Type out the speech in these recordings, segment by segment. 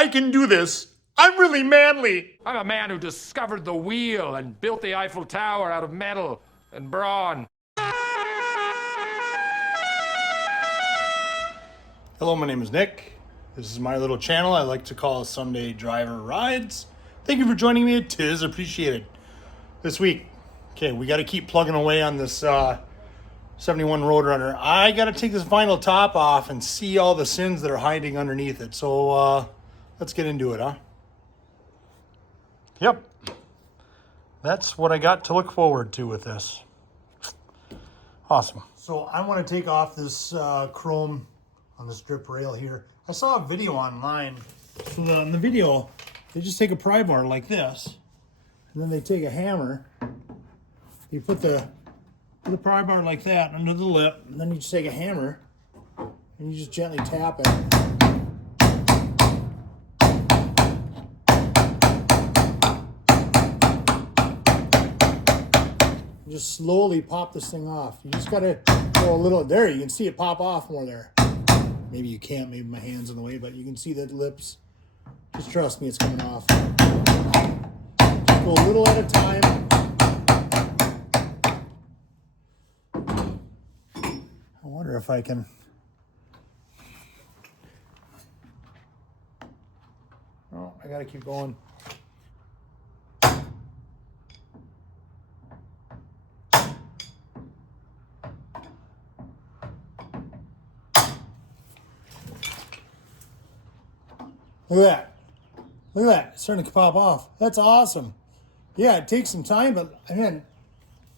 I can do this. I'm really manly. I'm a man who discovered the wheel and built the Eiffel Tower out of metal and brawn. Hello, my name is Nick. This is my little channel I like to call Sunday Driver Rides. Thank you for joining me. It is appreciated. This week, okay, we got to keep plugging away on this 71 Roadrunner. I got to take this vinyl top off and see all the sins that are hiding underneath it. So let's get into it, huh? Yep. That's what I got to look forward to with this. Awesome. So I want to take off this chrome on the strip rail here. I saw a video online. So in the video, they just take a pry bar like this, and then they take a hammer. You put the pry bar like that under the lip, and then you just take a hammer, and you just gently tap it. You just slowly pop this thing off. You just gotta go a little, there, you can see it pop off more there. Maybe you can't, maybe my hand's in the way, but you can see the lips. Just trust me, it's coming off. Just go a little at a time. I wonder if I can. Oh, I gotta keep going. Look at that. Look at that. It's starting to pop off. That's awesome. Yeah, it takes some time, but man,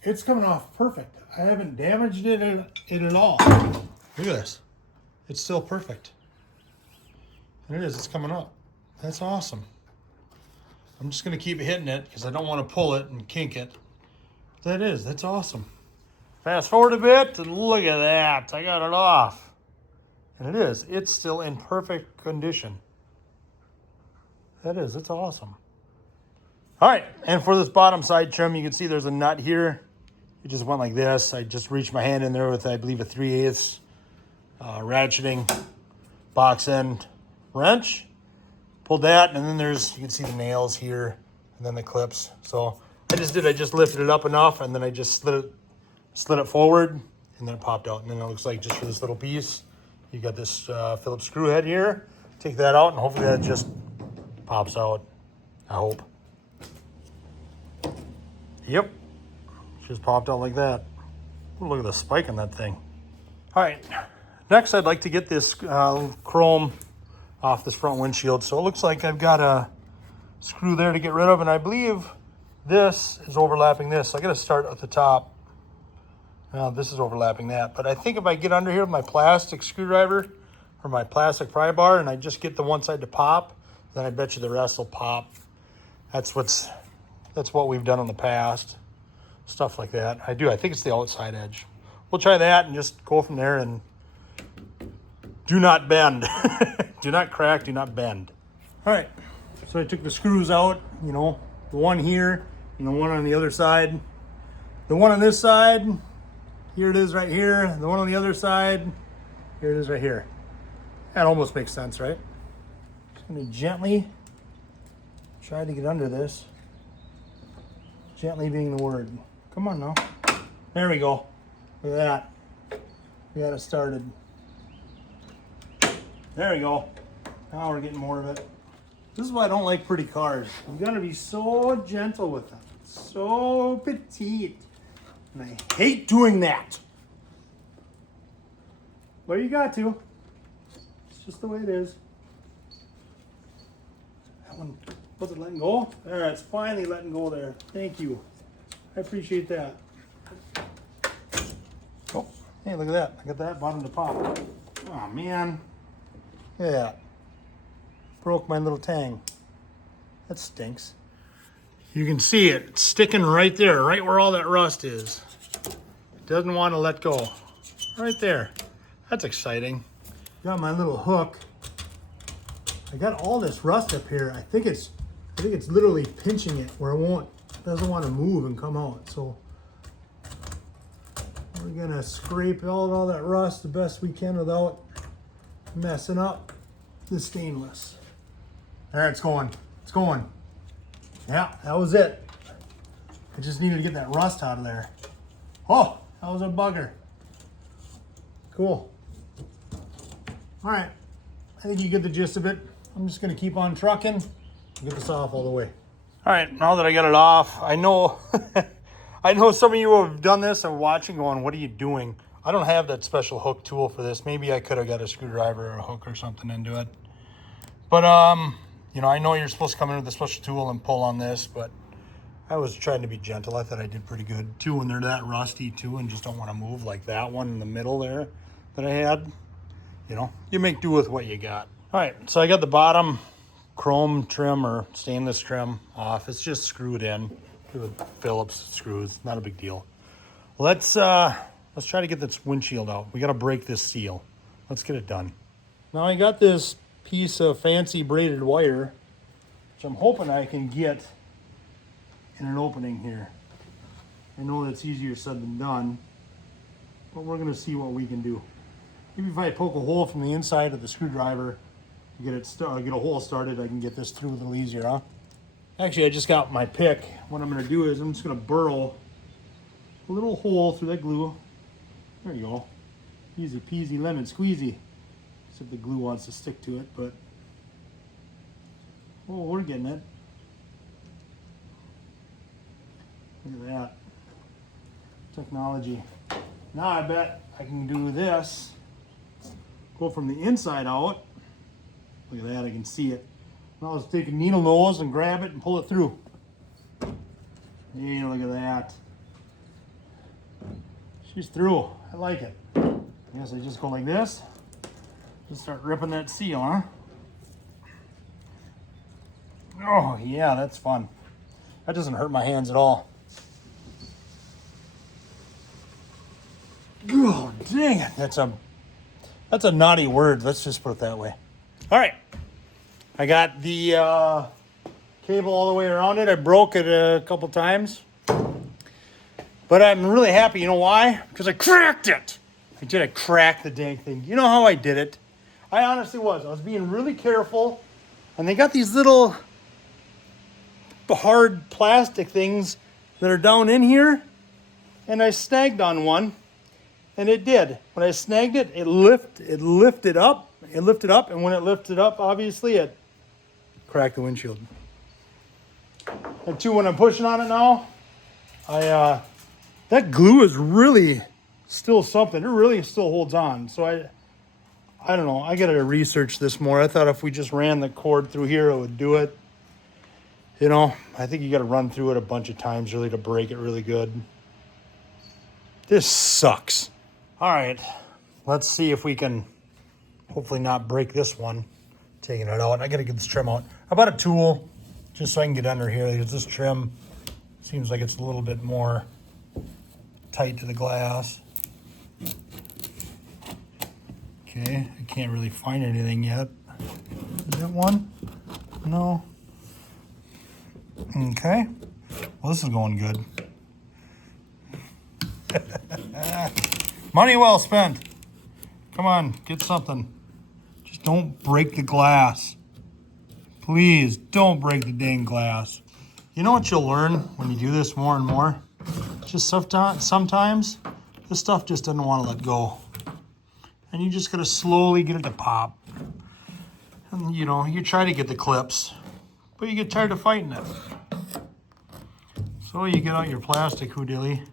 it's coming off perfect. I haven't damaged it at all. Look at this. It's still perfect. And it is. It's coming up. That's awesome. I'm just going to keep hitting it because I don't want to pull it and kink it. That is. That's awesome. Fast forward a bit and look at that. I got it off. And it is. It's still in perfect condition. That is, it's awesome. All right, and for this bottom side trim, you can see there's a nut here. It just went like this. I just reached my hand in there with, I believe, a 3/8 ratcheting box end wrench. Pulled that, and then there's, you can see the nails here, and then the clips. So I just lifted it up enough, and then I just slid it forward, and then it popped out. And then it looks like just for this little piece, you got this Phillips screw head here. Take that out, and hopefully that just pops out, I hope. Yep, just popped out like that. Ooh, look at the spike on that thing. All right, next I'd like to get this chrome off this front windshield. So it looks like I've got a screw there to get rid of, and I believe this is overlapping this. So I gotta start at the top. Now this is overlapping that, but I think if I get under here with my plastic screwdriver or my plastic pry bar and I just get the one side to pop, then I bet you the rest will pop. That's what we've done in the past. Stuff like that. I think it's the outside edge. We'll try that and just go from there, and do not bend. Do not crack, do not bend. All right, so I took the screws out, you know, the one here and the one on the other side. The one on this side, here it is right here. The one on the other side, here it is right here. That almost makes sense, right? I'm going to gently try to get under this. Gently being the word. Come on now. There we go. Look at that. We got it started. There we go. Now we're getting more of it. This is why I don't like pretty cars. You got to be so gentle with them. So petite. And I hate doing that. But you got to. It's just the way it is. Was it letting go? There, it's finally letting go there. Thank you. I appreciate that. Oh, hey, look at that. I got that bottom to pop. Oh, man. Look at that. Broke my little tang. That stinks. You can see it. It's sticking right there, right where all that rust is. It doesn't want to let go. Right there. That's exciting. Got my little hook. I got all this rust up here. I think it's literally pinching it where it doesn't want to move and come out. So we're gonna scrape all that rust the best we can without messing up the stainless. There, it's going. It's going. Yeah, that was it. I just needed to get that rust out of there. Oh, that was a bugger. Cool. All right. I think you get the gist of it. I'm just going to keep on trucking and get this off all the way. All right, now that I got it off, I know I know some of you have done this and watching going, what are you doing? I don't have that special hook tool for this. Maybe I could have got a screwdriver or a hook or something into it. But, you know, I know you're supposed to come in with a special tool and pull on this, but I was trying to be gentle. I thought I did pretty good, too, when they're that rusty, too, and just don't want to move like that one in the middle there that I had. You know, you make do with what you got. All right, so I got the bottom chrome trim or stainless trim off. It's just screwed in with Phillips screws. Not a big deal. Let's try to get this windshield out. We got to break this seal. Let's get it done. Now I got this piece of fancy braided wire, which I'm hoping I can get in an opening here. I know that's easier said than done, but we're going to see what we can do. Maybe if I poke a hole from the inside of the screwdriver to get a hole started, I can get this through a little easier, huh? Actually, I just got my pick. What I'm going to do is I'm just going to burrow a little hole through that glue. There you go. Easy peasy lemon squeezy. Except the glue wants to stick to it, but oh, we're getting it. Look at that. Technology. Now I bet I can do this. Go from the inside out. Look at that, I can see it. Now let's take a needle nose and grab it and pull it through. Yeah, look at that. She's through. I like it. I guess I just go like this. Just start ripping that seal, huh? Oh, yeah, that's fun. That doesn't hurt my hands at all. Oh, dang it. That's a naughty word. Let's just put it that way. All right. I got the cable all the way around it. I broke it a couple times. But I'm really happy. You know why? Because I cracked it. I cracked the dang thing. You know how I did it? I honestly was. I was being really careful. And they got these little hard plastic things that are down in here. And I snagged on one. And it did. When I snagged it, it lifted up. It lifted up, and when it lifted up, obviously, it cracked the windshield. And two, when I'm pushing on it now, that glue is really still something. It really still holds on. So I don't know. I got to research this more. I thought if we just ran the cord through here, it would do it. You know, I think you got to run through it a bunch of times really to break it really good. This sucks. All right, let's see if we can hopefully not break this one, taking it out. I gotta get this trim out. I bought a tool just so I can get under here. Because this trim seems like it's a little bit more tight to the glass. Okay, I can't really find anything yet. Is that one? No. Okay, well this is going good. Money well spent. Come on, get something. Just don't break the glass. Please, don't break the dang glass. You know what you'll learn when you do this more and more? Just sometimes this stuff just doesn't want to let go. And you just gotta slowly get it to pop. And you know, you try to get the clips, but you get tired of fighting it. So you get out your plastic houdilly.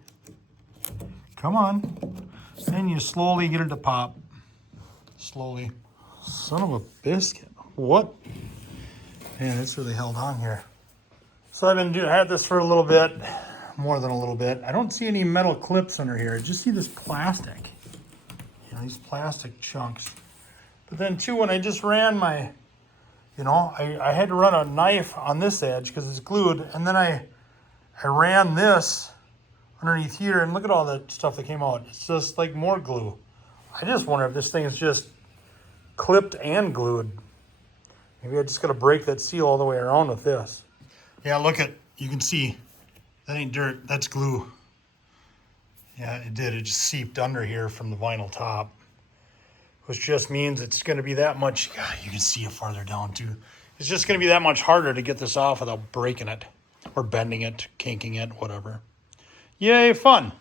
Come on. And you slowly get it to pop. Slowly. Son of a biscuit. What? Man, it's really held on here. So I've had this for a little bit, more than a little bit. I don't see any metal clips under here. I just see this plastic. You know, these plastic chunks. But then too, when I just ran my, you know, I had to run a knife on this edge because it's glued. And then I ran this underneath here, and look at all the stuff that came out. It's just like more glue. I just wonder if this thing is just clipped and glued. Maybe I just gotta break that seal all the way around with this. Yeah, look at, you can see, that ain't dirt, that's glue. Yeah, it did, it just seeped under here from the vinyl top, which just means it's gonna be that much, God, you can see it farther down too. it's just going to be that much harder to get this off without breaking it or bending it, kinking it, whatever. Yay, fun.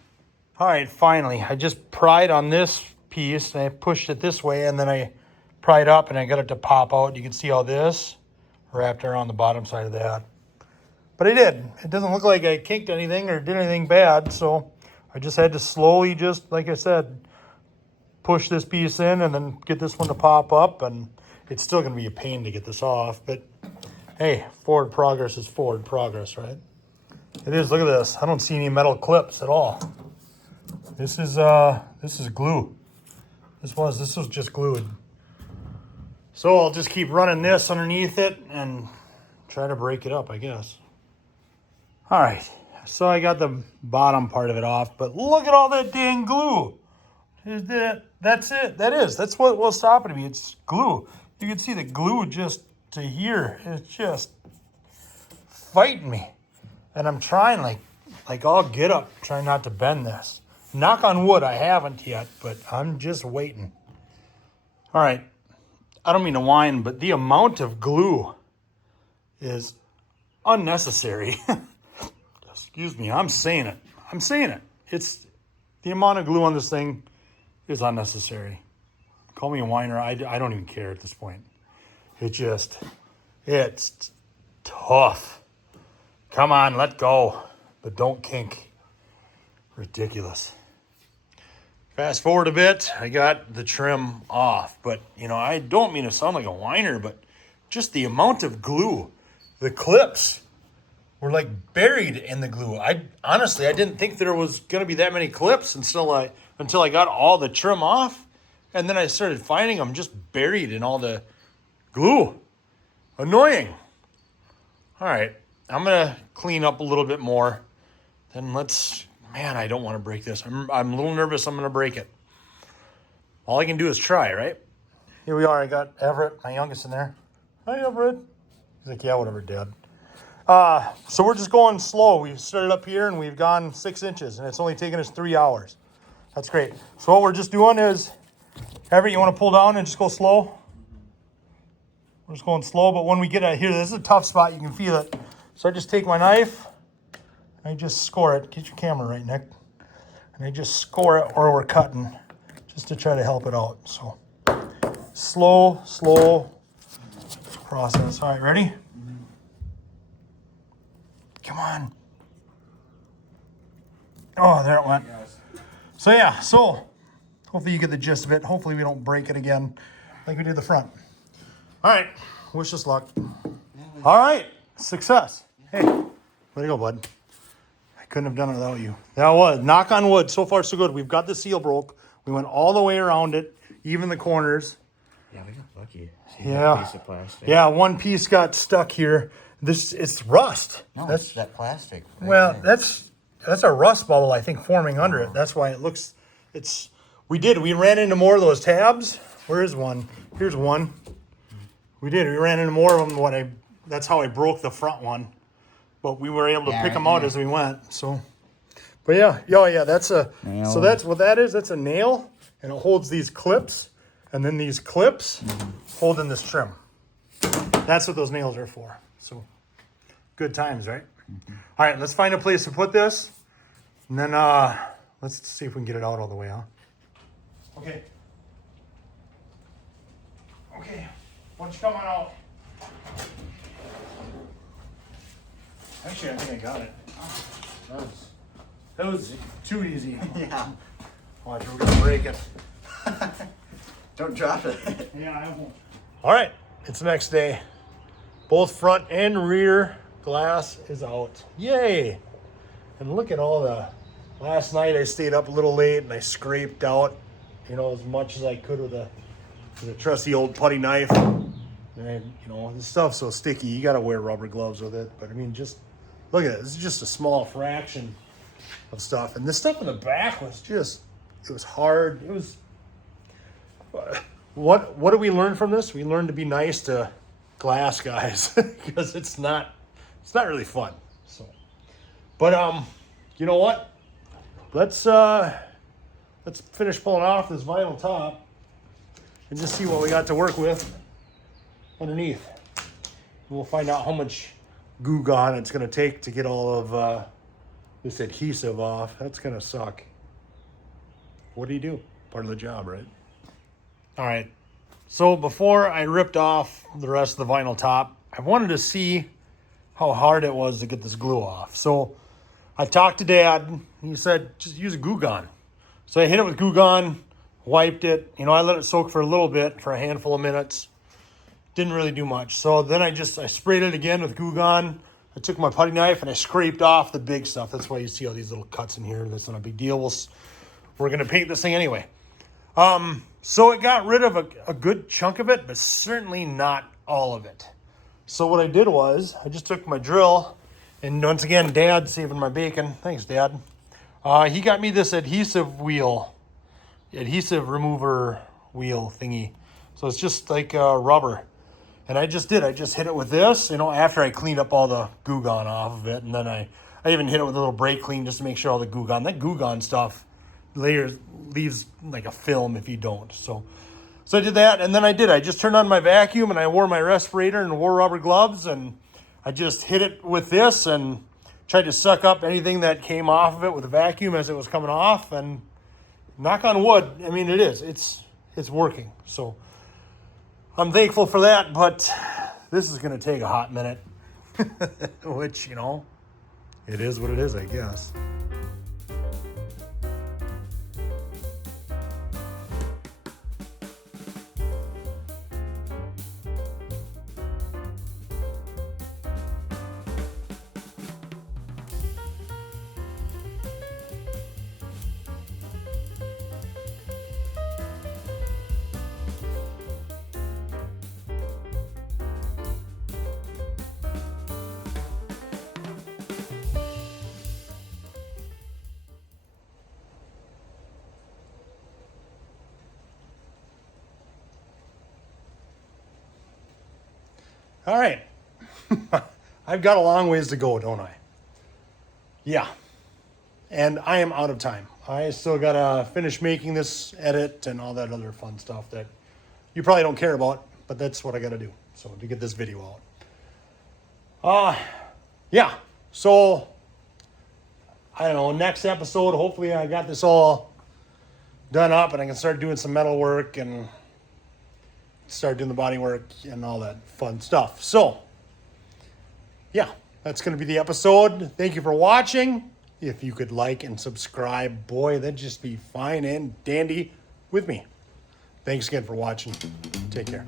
All right, finally, I just pried on this piece and I pushed it this way and then I pried up and I got it to pop out. You can see all this wrapped around the bottom side of that. But I did. It doesn't look like I kinked anything or did anything bad, so I just had to slowly, just like I said, push this piece in and then get this one to pop up, and it's still going to be a pain to get this off, but hey, forward progress is forward progress, right? It is. Look at this. I don't see any metal clips at all. This is glue. This was just glued. So I'll just keep running this underneath it and try to break it up, I guess. All right, so I got the bottom part of it off, but look at all that dang glue. That's it. That's what will stop it to me. It's glue. You can see the glue just to here. It's just fighting me. And I'm trying like I'll get up, trying not to bend this. Knock on wood, I haven't yet, but I'm just waiting. All right, I don't mean to whine, but the amount of glue is unnecessary. Excuse me, I'm saying it. It's the amount of glue on this thing is unnecessary. Call me a whiner, I don't even care at this point. It's tough. Come on, let go, but don't kink. Ridiculous. Fast forward a bit, I got the trim off, but I don't mean to sound like a whiner, but just the amount of glue, the clips were like buried in the glue. I didn't think there was gonna be that many clips until I got all the trim off, and then I started finding them just buried in all the glue. Annoying. All right, I'm gonna clean up a little bit more. Then man, I don't want to break this. I'm a little nervous I'm gonna break it. All I can do is try, right? Here we are. I got Everett, my youngest, in there. Hi, Everett. He's like, yeah, whatever, Dad. So we're just going slow. We've started up here and we've gone 6 inches and it's only taken us 3 hours. That's great. So what we're just doing is, Everett, you want to pull down and just go slow? We're just going slow, but when we get out here, this is a tough spot. You can feel it. So I just take my knife, and I just score it. Get your camera right, Nick. And I just score it where we're cutting, just to try to help it out. So slow process. All right, ready? Come on. Oh, there it went. So yeah, hopefully you get the gist of it. Hopefully we don't break it again like we did the front. All right, wish us luck. All right, success. Hey, way to go, bud. I couldn't have done it without you. That was, knock on wood, so far so good. We've got the seal broke. We went all the way around it, even the corners. Yeah, we got lucky. Yeah. Piece of plastic. Yeah, one piece got stuck here. It's rust. No, that's that plastic. Well, that's a rust bubble, I think, forming under it. That's why it looks. We ran into more of those tabs. Where is one? Here's one. We ran into more of them. That's how I broke the front one, but we were able to pick them out as we went. So, but yeah. That's a nail. So that's what that is. That's a nail, and it holds these clips, and then these clips hold in this trim. That's what those nails are for. So, good times, right? Mm-hmm. All right, let's find a place to put this, and then let's see if we can get it out all the way, huh? Okay. Okay, why don't you come on out? Actually, I think I got it. That was too easy. Yeah. Watch, we're gonna break it. Don't drop it. Yeah, I won't. All right, it's the next day. Both front and rear glass is out. Yay! And look at all last night I stayed up a little late and I scraped out, as much as I could with a trusty old putty knife. And, this stuff's so sticky, you gotta wear rubber gloves with it. But I mean, just look at it. This is just a small fraction of stuff. And this stuff in the back was it was hard. It was, what did we learn from this? We learned to be nice to glass guys because it's not really fun. So, but you know what? Let's finish pulling off this vinyl top and just see what we got to work with underneath. We'll find out how much Goo Gone it's going to take to get all of this adhesive off. That's going to suck. What do you do? Part of the job, right? All right. So before I ripped off the rest of the vinyl top, I wanted to see how hard it was to get this glue off. So I talked to Dad. He said, just use a Goo Gone. So I hit it with Goo Gone, wiped it. You know, I let it soak for a little bit, for a handful of minutes. Didn't really do much. So then I sprayed it again with Goo Gone. I took my putty knife and I scraped off the big stuff. That's why you see all these little cuts in here. That's not a big deal. We're going to paint this thing anyway. So it got rid of a good chunk of it, but certainly not all of it. So what I did was I just took my drill, and once again, Dad saving my bacon. Thanks, Dad. He got me this adhesive remover wheel thingy. So it's just like rubber. And I just hit it with this, after I cleaned up all the Goo Gone off of it. And then I even hit it with a little brake clean just to make sure all the that Goo Gone stuff leaves like a film if you don't. So I did that, and then I just turned on my vacuum, and I wore my respirator and wore rubber gloves, and I just hit it with this and tried to suck up anything that came off of it with the vacuum as it was coming off, and knock on wood, I mean, it's working. So I'm thankful for that, but this is going to take a hot minute, which, it is what it is, I guess. All right. I've got a long ways to go, don't I? Yeah. And I am out of time. I still got to finish making this edit and all that other fun stuff that you probably don't care about, but that's what I got to do. So to get this video out. Yeah. So, I don't know, next episode, hopefully I got this all done up and I can start doing some metal work and start doing the body work and all that fun stuff. So, yeah, that's going to be the episode. Thank you for watching. If you could like and subscribe, boy, that'd just be fine and dandy with me. Thanks again for watching. Take care.